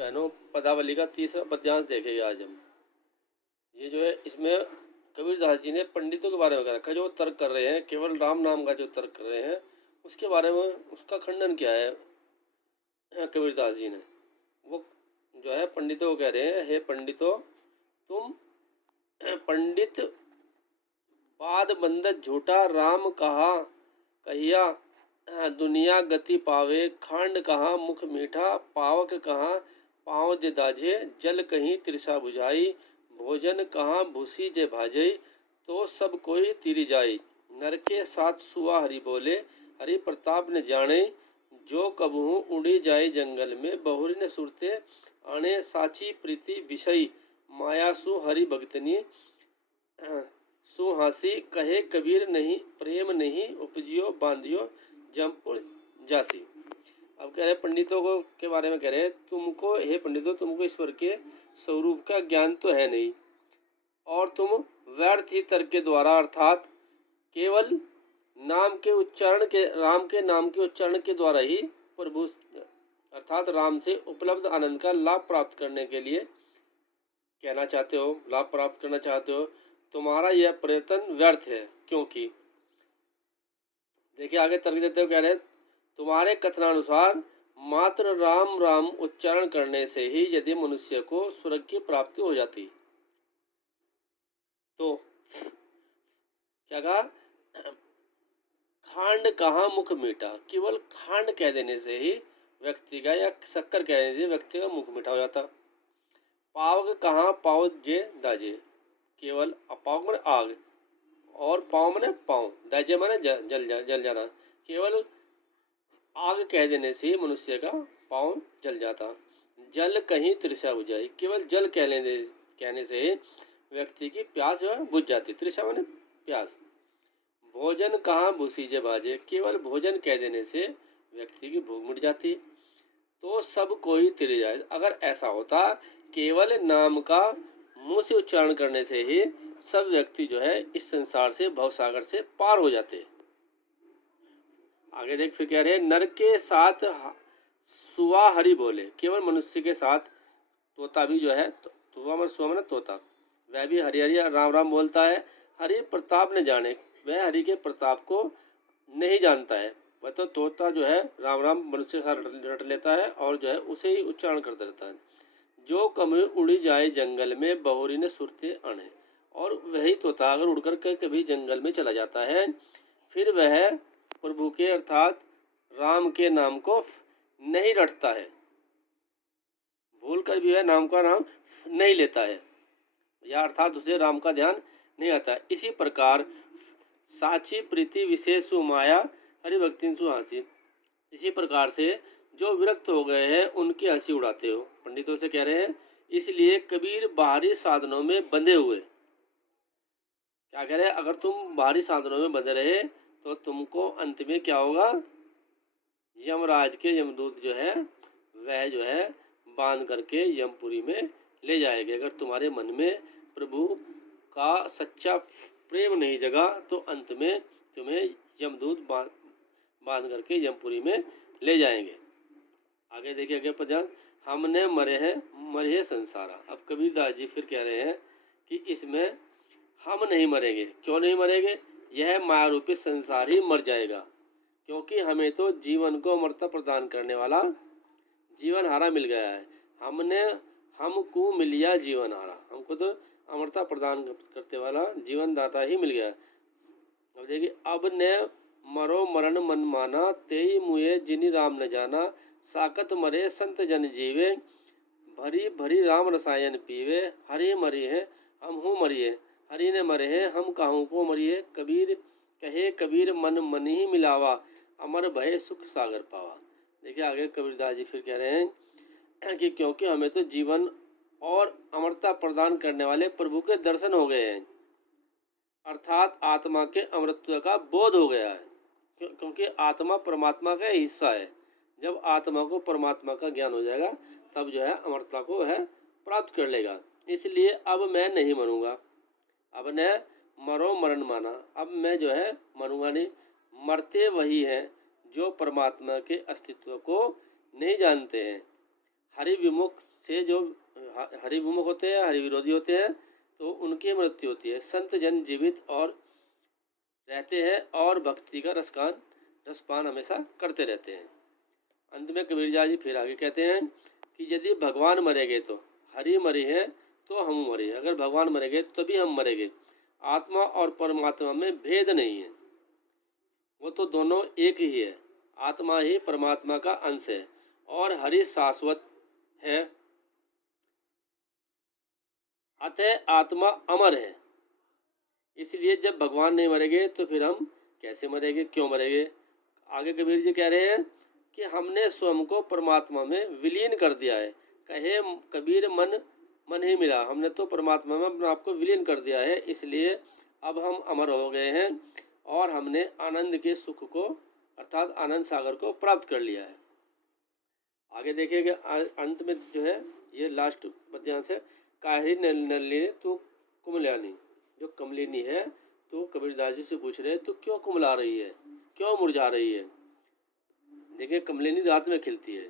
बहनों, पदावली का तीसरा पद्यांश देखेंगे आज हम। ये जो है इसमें कबीरदास जी ने पंडितों के बारे में कह रखा है, जो तर्क कर रहे हैं, केवल राम नाम का जो तर्क कर रहे हैं उसके बारे में उसका खंडन किया है कबीरदास जी ने। वो जो है पंडितों को कह रहे हैं, हे पंडितों, तुम पंडित पाद बंदत झूठा राम कहा कहिया, दुनिया गति पावे खांड कहाँ मुख मीठा, पावक कहाँ पाँव दे दाझे, जल कहीं तिरसा बुझाई, भोजन कहाँ भूसी जे भाजई, तो सब कोई तिरी जाई, नर के साथ सुआ हरि बोले, हरि प्रताप ने जाने, जो कबहू उड़ी जाए जंगल में, बहुरी ने सुरते आने, साची प्रीति विषय माया सु हरि भक्तनी, सुहासी कहे कबीर नहीं प्रेम नहीं, उपजियो बांधियो जमपुर जासी। अब कह रहे पंडितों को के बारे में कह रहे हैं, तुमको हे पंडितों, तुमको ईश्वर के स्वरूप का ज्ञान तो है नहीं, और तुम व्यर्थ ही तर्क के द्वारा अर्थात केवल नाम के उच्चारण के राम के नाम के उच्चारण के द्वारा ही प्रभु अर्थात राम से उपलब्ध आनंद का लाभ प्राप्त करने के लिए कहना चाहते हो, लाभ प्राप्त करना चाहते हो। तुम्हारा यह प्रयत्न व्यर्थ है, क्योंकि देखिए आगे तर्क देते हो, कह रहे तुम्हारे कथनानुसार मात्र राम राम उच्चारण करने से ही यदि मनुष्य को स्वर्ग की प्राप्ति हो जाती, तो क्या कहा, खांड कहाँ मुख मीठा, केवल खांड कह देने से ही व्यक्ति का या शक्कर कह देने से व्यक्ति का मुख मीठा हो जाता। पावक कहाँ पाव जे दाजे, केवल पावक माने आग और पाँव माने पाँव, दाजे माने जल जाना, केवल आग कह देने से मनुष्य का पाँव जल जाता। जल कहीं तृषा बुझाई, केवल जल कहने से व्यक्ति की प्यास जो है बुझ जाती, तृषा माने प्यास। भोजन कहाँ भूसीजे भाजे, केवल भोजन कह देने से व्यक्ति की भूख मिट जाती। तो सब कोई तिर जाए, अगर ऐसा होता केवल नाम का मुंह से उच्चारण करने से ही सब व्यक्ति जो है इस संसार से भवसागर से पार हो जाते। आगे देख फिर कह रहे नर के साथ सुआ हरि बोले, केवल मनुष्य के साथ तोता भी जो है सुआ माने तोता, वह भी हरि हरि राम राम बोलता है। हरि प्रताप ने जाने, वह हरि के प्रताप को नहीं जानता है। वह तो तोता जो है राम राम मनुष्य के साथ रट लेता है और जो है उसे ही उच्चारण करता रहता है। जो कभी उड़ी जाए जंगल में, बहुरी ने सुरते आने, और वही तोता अगर उड़कर के कभी जंगल में चला जाता है, फिर वह प्रभु के अर्थात राम के नाम को नहीं रटता है, भूल कर भी वह नाम का नाम नहीं लेता है, या अर्थात उसे राम का ध्यान नहीं आता। इसी प्रकार साची प्रीति विशेष माया हरि भक्ति सुहासी, इसी प्रकार से जो विरक्त हो गए हैं उनकी हंसी उड़ाते हो। पंडितों से कह रहे हैं, इसलिए कबीर बाहरी साधनों में बंधे हुए, क्या कह रहे हैं, अगर तुम बाहरी साधनों में बंधे रहे तो तुमको अंत में क्या होगा, यमराज के यमदूत जो है वह जो है बांध करके यमपुरी में ले जाएंगे। अगर तुम्हारे मन में प्रभु का सच्चा प्रेम नहीं जगा तो अंत में तुम्हें यमदूत बांध करके यमपुरी में ले जाएंगे। आगे देखिए आगे पद्यांश, हमने मरे संसारा। अब कबीरदास जी फिर कह रहे हैं कि इसमें हम नहीं मरेंगे। क्यों नहीं मरेंगे, यह माया रूपी संसार ही मर जाएगा, क्योंकि हमें तो जीवन को अमरता प्रदान करने वाला जीवन हारा मिल गया है। हमको मिल गया जीवन हारा, हमको तो अमरता प्रदान करते वाला जीवन दाता ही मिल गया। अब देखिए, अब ने मरो मरण मन माना, तेई मुए जिनि राम न जाना, साकत मरे संत जन जीवे, भरी भरी राम रसायन पीवे, हरि मरी है हम हूँ मरिए, हरि ने मरे हैं हम काहू को मरिए, कबीर कहे कबीर मन मन ही मिलावा, अमर भय सुख सागर पावा। देखिए आगे कबीरदास जी फिर कह रहे हैं कि क्योंकि हमें तो जीवन और अमरता प्रदान करने वाले प्रभु के दर्शन हो गए हैं, अर्थात आत्मा के अमरत्व का बोध हो गया है, क्योंकि आत्मा परमात्मा का हिस्सा है। जब आत्मा को परमात्मा का ज्ञान हो जाएगा तब जो है अमरता को वह प्राप्त कर लेगा। इसलिए अब मैं नहीं मरूंगा, अब न मरो मरण माना, अब मैं जो है मरूंगा नहीं। मरते वही हैं जो परमात्मा के अस्तित्व को नहीं जानते हैं, हरि विमुख से जो हरिविमुख होते हैं, हरिविरोधी होते हैं, तो उनकी मृत्यु होती है। संत जन जीवित और रहते हैं और भक्ति का रसपान हमेशा करते रहते हैं। अंत में कबीरदास जी फिर आगे कहते हैं कि यदि भगवान मरेंगे तो हरि मरे हैं तो हम मरे, अगर भगवान मरेंगे तभी हम मरेंगे। आत्मा और परमात्मा में भेद नहीं है, वो तो दोनों एक ही है। आत्मा ही परमात्मा का अंश है और हरि शाश्वत है, अतः आत्मा अमर है। इसलिए जब भगवान नहीं मरेंगे तो फिर हम कैसे मरेंगे, क्यों मरेंगे? आगे कबीर जी कह रहे हैं कि हमने स्वयं को परमात्मा में विलीन कर दिया है। कहे कबीर मन ही मिला, हमने तो परमात्मा में अपने आप को विलीन कर दिया है, इसलिए अब हम अमर हो गए हैं और हमने आनंद के सुख को अर्थात आनंद सागर को प्राप्त कर लिया है। आगे देखिएगा अंत में जो है ये लास्ट पद्यांश है, काहरी नलिनी तो कुमलानी, जो कमलिनी है तो कबीरदास जी से पूछ रहे तो क्यों कुमला रही है, क्यों मुरझा रही है? देखिए कमलिनी रात में खिलती है।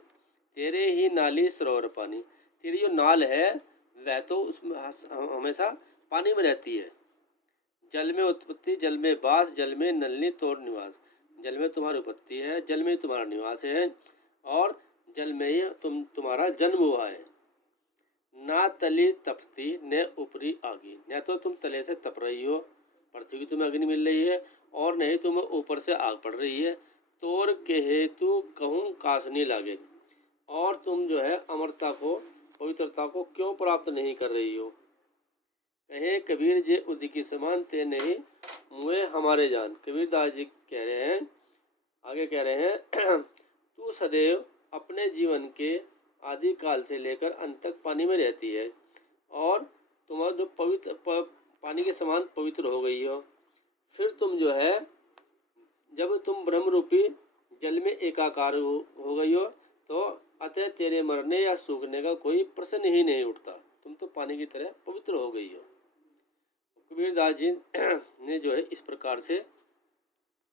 तेरे ही नाली सरोवर पानी, तेरी जो नाल है वह तो उसमें हमेशा पानी में रहती है। जल में उत्पत्ति जल में वास, जल में नलिनी तोर निवास, जल में तुम्हारी उत्पत्ति है, जल में तुम्हारा निवास है और जल में ही तुम्हारा जन्म हुआ है। ना तली तपती न ऊपरी आगी, न तो तुम तले से तप रही हो, पृथ्वी की तुम्हें अग्नि मिल रही है, और नहीं तुम्हें ऊपर से आग पड़ रही है। तोर के हेतु कहूँ कासनी लागे, और तुम जो है अमरता को पवित्रता को क्यों प्राप्त नहीं कर रही हो? कहे कबीर जे उदिकी समान ते नहीं मुए हमारे जान। कबीरदास जी कह रहे हैं, आगे कह रहे हैं तू सदैव अपने जीवन के आदि काल से लेकर अंत तक पानी में रहती है और तुम्हारा जो पवित्र पानी के समान पवित्र हो गई हो, फिर तुम जो है जब तुम ब्रह्म रूपी जल में एकाकार हो गई हो तो अतः तेरे मरने या सूखने का कोई प्रश्न ही नहीं उठता, तुम तो पानी की तरह पवित्र हो गई हो। कबीरदास जी ने जो है इस प्रकार से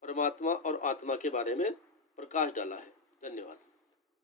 परमात्मा और आत्मा के बारे में प्रकाश डाला है। धन्यवाद।